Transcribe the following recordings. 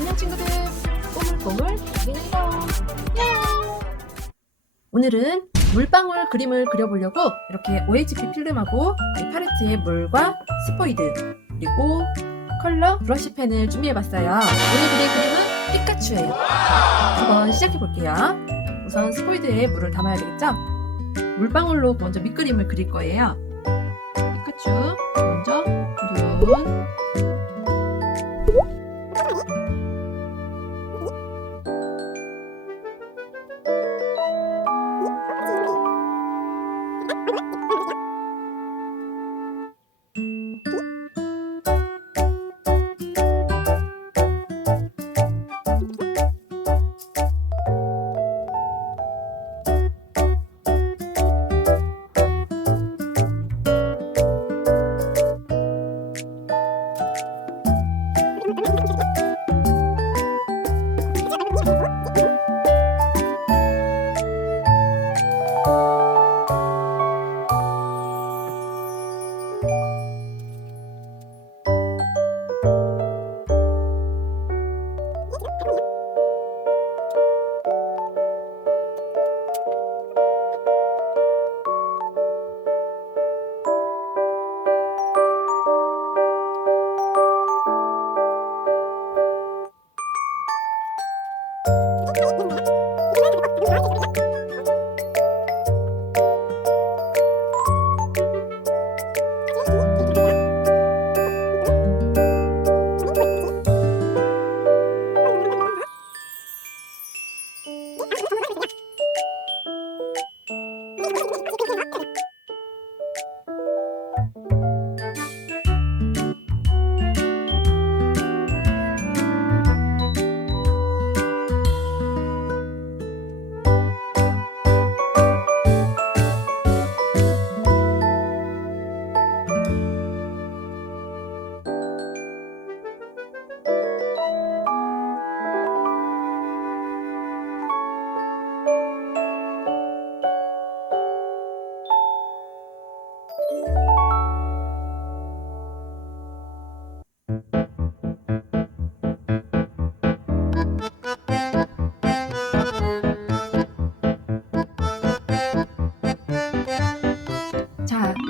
안녕 친구들. 꼬물꼬물 여기는요 오늘은 물방울 그림을 그려보려고 이렇게 OHP 필름하고 이 팔레트에 물과 스포이드 그리고 컬러 브러쉬 펜을 준비해봤어요. 오늘 그릴 그림은 피카츄예요. 자, 한번 시작해볼게요. 우선 스포이드에 물을 담아야 되겠죠? 물방울로 먼저 밑그림을 그릴 거예요. 피카츄 먼저 눈 자,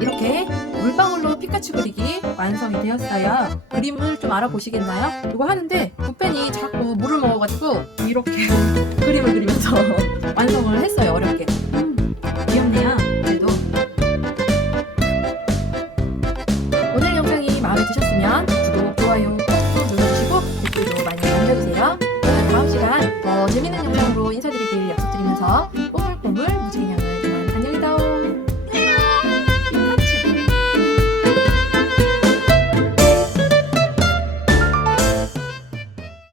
이렇게 물방울로 피카츄 그리기 완성이 되었어요. 그림을 좀 알아보시겠나요? 이거 하는데 붓펜이 자꾸 물을 먹어가지고 이렇게 그림을 그리면서 완성을 했어요. 어렵게. 음, 귀엽네요. 그래도. 오늘 영상이 마음에 드셨으면 구독, 좋아요 꾹꾹 눌러주시고 댓글도 많이 남겨주세요. 저는 다음 시간 더 재밌는 영상으로 인사드리길 약속드리면서